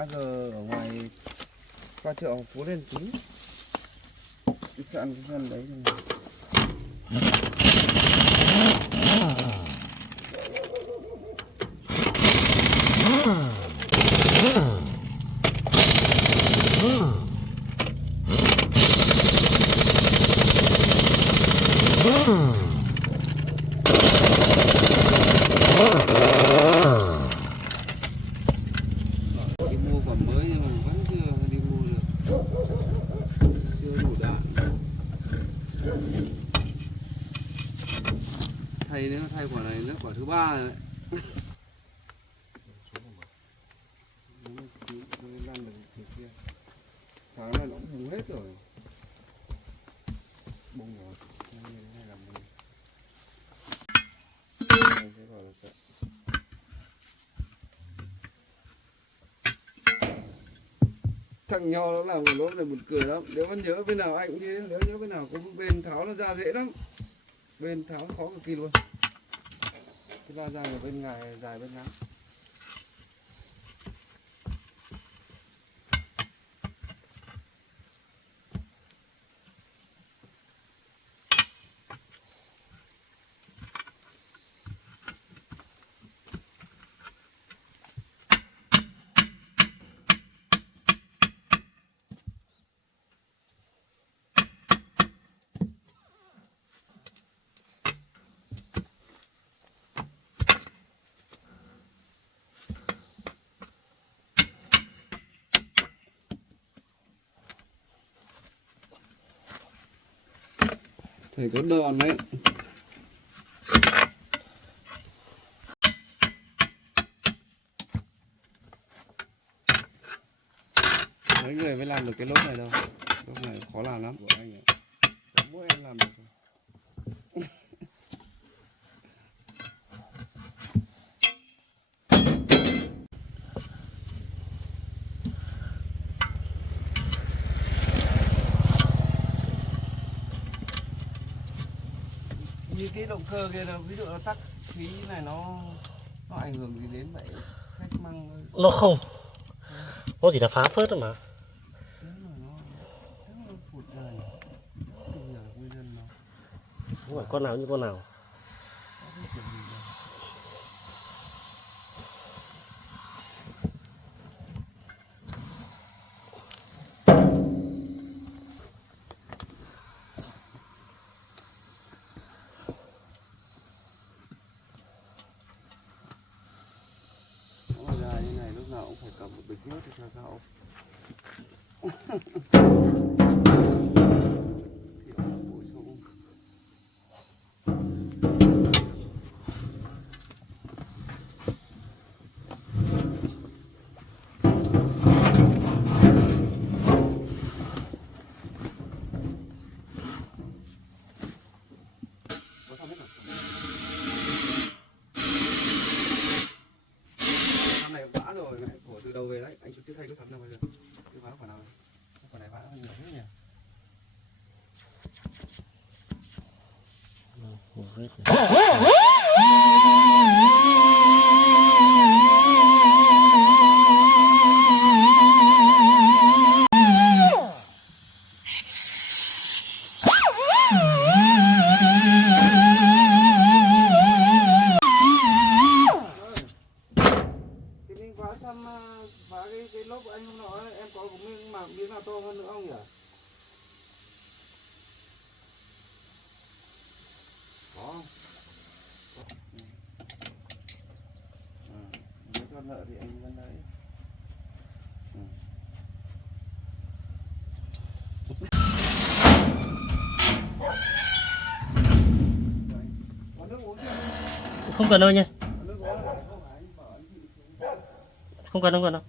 AG ở ngoài qua chợ phố lên tí. Cái sạn đấy thì... Đi mua quả mới nhưng mà vẫn chưa đi mua được, chưa đủ đạn. Nếu thay quả này nước quả thứ ba rồi đấy. Sáng là nó cũng bùng hết rồi. Bùng rồi. Hay là bùng. Đây sẽ gọi là sợ. Thằng nho nó làm một lốp này buồn cười lắm. Nếu mà nhớ bên nào anh cũng thế, nếu nhớ bên nào có bên tháo nó ra dễ lắm. Bên tháo khó cực kỳ luôn. Cái la răng ở bên ngoài dài bên ngắn. Thầy có đòn đấy. Mấy người mới làm được cái lốp này đâu. Lốp này khó làm lắm của anh ạ. Mỗi em làm được. Như cái động cơ kia là ví dụ nó tắc khí này nó ảnh hưởng gì đến vậy khách mang nó không, nó chỉ là phá phớt thôi mà. nó phụt này không hiểu nguyên nhân nó Không phải con nào như con nào. như này lúc nào cũng phải cầm một bịch nước cho sao. Bổ sung. Này vã rồi, này của từ đầu về đấy, anh chưa thay cái sắm nào bây giờ. Cái vã quả nào? Quả này vã nhiều thế nhỉ? Phá cái lốp của anh hôm nọ em có miếng nào to hơn nữa không nhỉ? Có. Nếu con nợ thì anh vẫn đấy. Không cần đâu nha. Không cần đâu.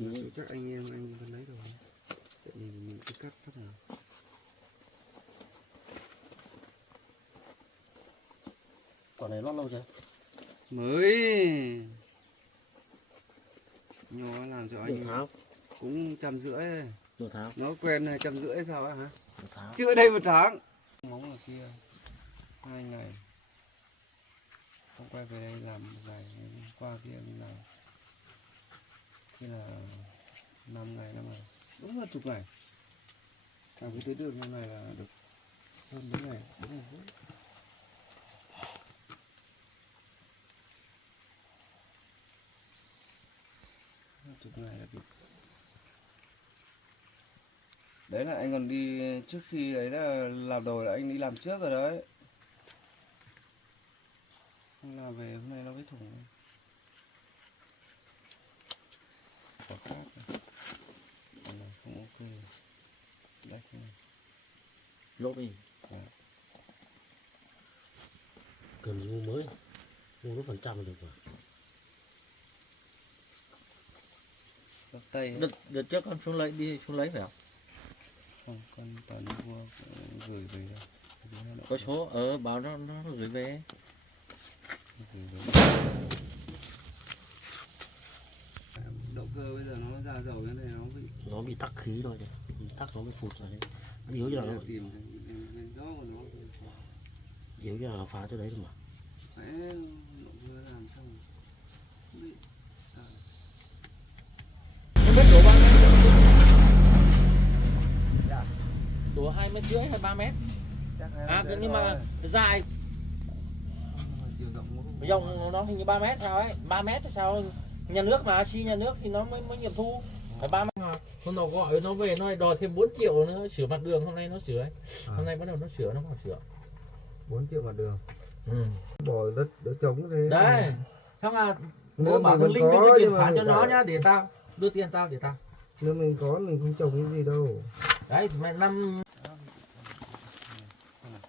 Số chắc anh em anh vẫn lấy rồi. Tại vì mình cứ cắt phát nào. Quả này lót lâu chưa? Mới nhỏ làm cho Nửa anh tháng. cũng 150. Nửa tháng. Nó quen 150 sao ấy hả? Nửa tháng. Chưa đây 1 tháng. Móng ở kia 2 ngày. Xong quay về đây làm 1 ngày, qua kia mình làm. Thế là 5 ngày. Đúng hơn chục ngày. Càng cứ tới đường như này là được hơn 4 ngày, 4 ngày rưỡi. Hơn chục ngày là kịp. Đấy là anh còn đi trước khi ấy là làm đồ là anh đi làm trước rồi đấy. Xong làm về hôm nay nó với thùng. Quả khác này. Còn này không ok. Đấy không. Lốp đi. À. Cần gì mua mới. Mua lúc phần trăm là được rồi. Lốp tay. Đợt trước con xuống lấy phải không? Không, con toàn mua gửi về đâu. Có số báo nó gửi về. Gửi về. Động cơ bây giờ nó ra dầu như này nó bị tắc khí thôi, bị tắc nó bị phụt rồi đấy. Nó yếu như nào nó tìm gió của nó. yếu như nào nó phá tới đấy rồi mà. Đấy, động cơ làm xong không biết sao. Không biết đổ bao nhiêu? Dạ. Đổ 2,5 mét hay 3 mét? Chắc Nhưng mà dài chiều rộng dòng nó hình như 3 mét sao ấy, 3 mét sao? Nhà nước mà chi nhà nước thì nó mới nghiệm thu. Phải 3 mét. Hôm nào gọi nó về nó đòi thêm 4 triệu nữa sửa mặt đường, hôm nay nó sửa ấy. Hôm nay bắt đầu nó sửa, nó bảo sửa. 4 triệu mặt đường. Ừ. Bỏ đất đỡ trống thế. Đấy. Xong là Nếu bố bảo mình thằng Linh có, đưa cái nhưng tiền mà khoản cho nó phải- nhá, để tao đưa tiền tao để tao. Nếu mình có mình không trồng cái gì đâu. Đấy, mẹ năm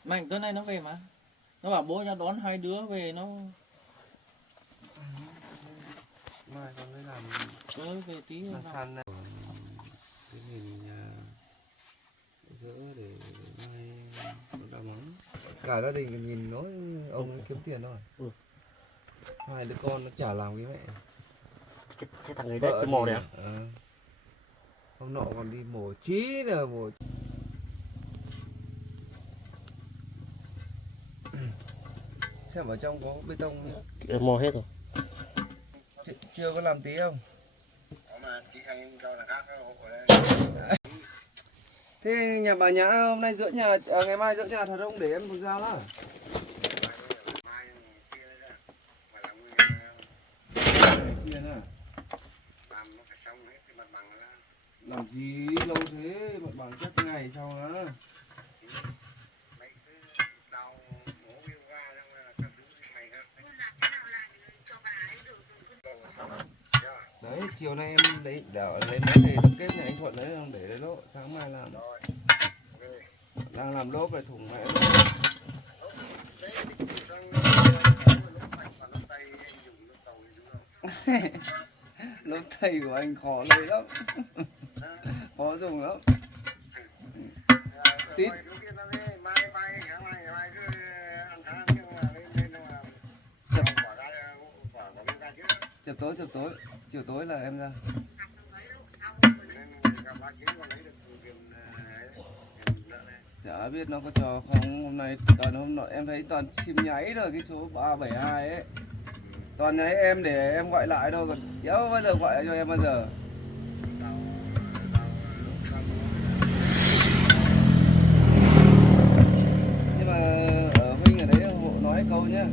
Mạnh tới nay nó về mà. Nó bảo bố ra đón 2 đứa về nó Mai con mới làm về tí nữa. săn này. Cái hình dỡ để mai nó đào móng. Cả gia đình nhìn nói ông ấy kiếm tiền thôi. Ừ. 2 đứa con nó chả làm cái mẹ. Cái thằng ấy đấy sẽ mò đấy à? Hôm nọ còn đi mổ trí là mổ. Xem ở trong có bê tông nhỉ? Mò hết rồi. Chưa có làm tí không? Thế nhà bà Nhã hôm nay dỡ nhà, ngày mai dỡ nhà thật không để em một ra đó. Kia nè. Làm gì lâu thế, mặt bằng chắc ngày sau đó. Đấy, chiều nay em lấy đảo lấy máy để tập kết nhà anh Thuận đấy để đấy lỗ, sáng mai làm. Đang làm lốp về thùng mẹ lốp. Lốp tay của anh khó lấy lắm. Khó dùng lắm. Tít. Chập tối, chiều tối là em ra. Chả biết nó có trò không, hôm nay hôm nọ em thấy toàn chim nháy rồi, cái số 372 ấy. Toàn nháy em để em gọi lại thôi, còn kéo bao giờ gọi cho em bao giờ. Nhưng mà ở Huynh ở đấy hộ nói câu nhá.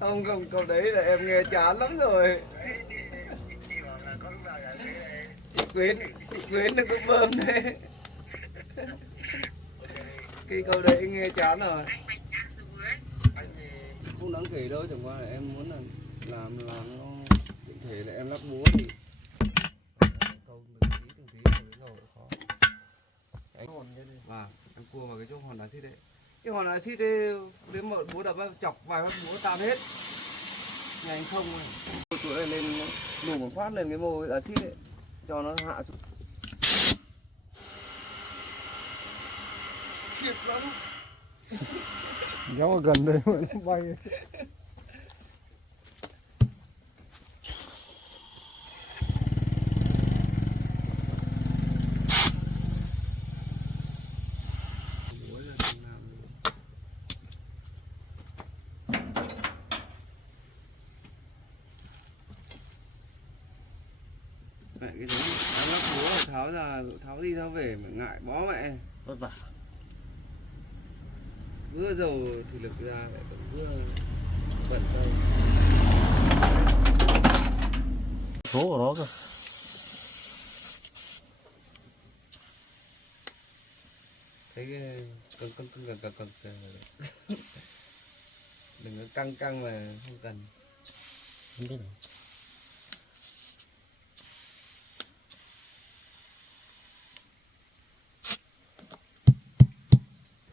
Không, câu đấy là em nghe chán lắm rồi. Chị Quyến đừng có bơm thế. Cái câu đấy nghe chán rồi. Không đáng kể đâu, chẳng qua là em muốn là làm nó cụ thể là em lắp búa thì câu từng tí rồi khó. Anh và em cua vào cái chỗ hòn axit đấy. Cái hòn axit đấy nếu mà búa đập chọc vài phát búa tan hết. Nhà anh không rồi. Chỗ này lên nổ một phát lên cái mô axit đấy cho nó hạ xuống. Kịp lắm. Kéo vào gần đây mà nó bay. Mẹ cái thứ đánh lắp búa tháo ra, tháo đi tháo về mà ngại bó mẹ. vất vả. Vừa dầu thủy lực ra lại còn vừa bẩn tay. Số của nó cơ. Thấy cái căng đừng có căng căng mà không cần. Không biết rồi.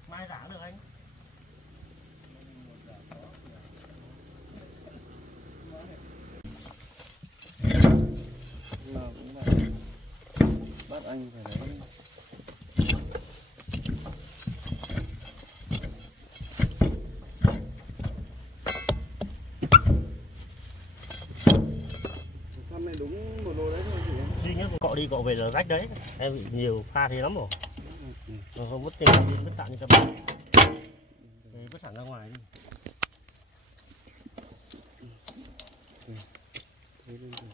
Mai giả được anh. Nào cũng vậy. Bắt anh phải đấy. Xăm này đúng một lô đấy thôi chị em. Duy nhất cọ đi cọ về là rách đấy. Em bị nhiều pha thế lắm rồi. Không vứt tiền vứt tạm như các bạn. Để vứt thẳng ra ngoài đi. Thế lên rồi.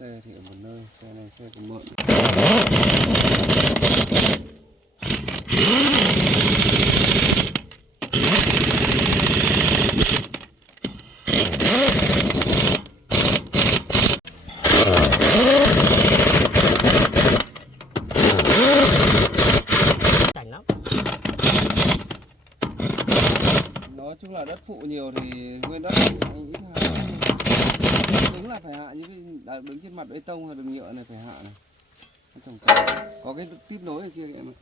Xe thì ở một nơi, xe này xe của mượn. Cảnh lắm. Nói chung là đất phụ nhiều thì nguyên đất anh ít hạ. Đứng là phải hạ, như cái đứng trên mặt bê tông hay đường nhựa này phải hạ này. Trồng có cái tiếp nối ở kia kìa em ạ.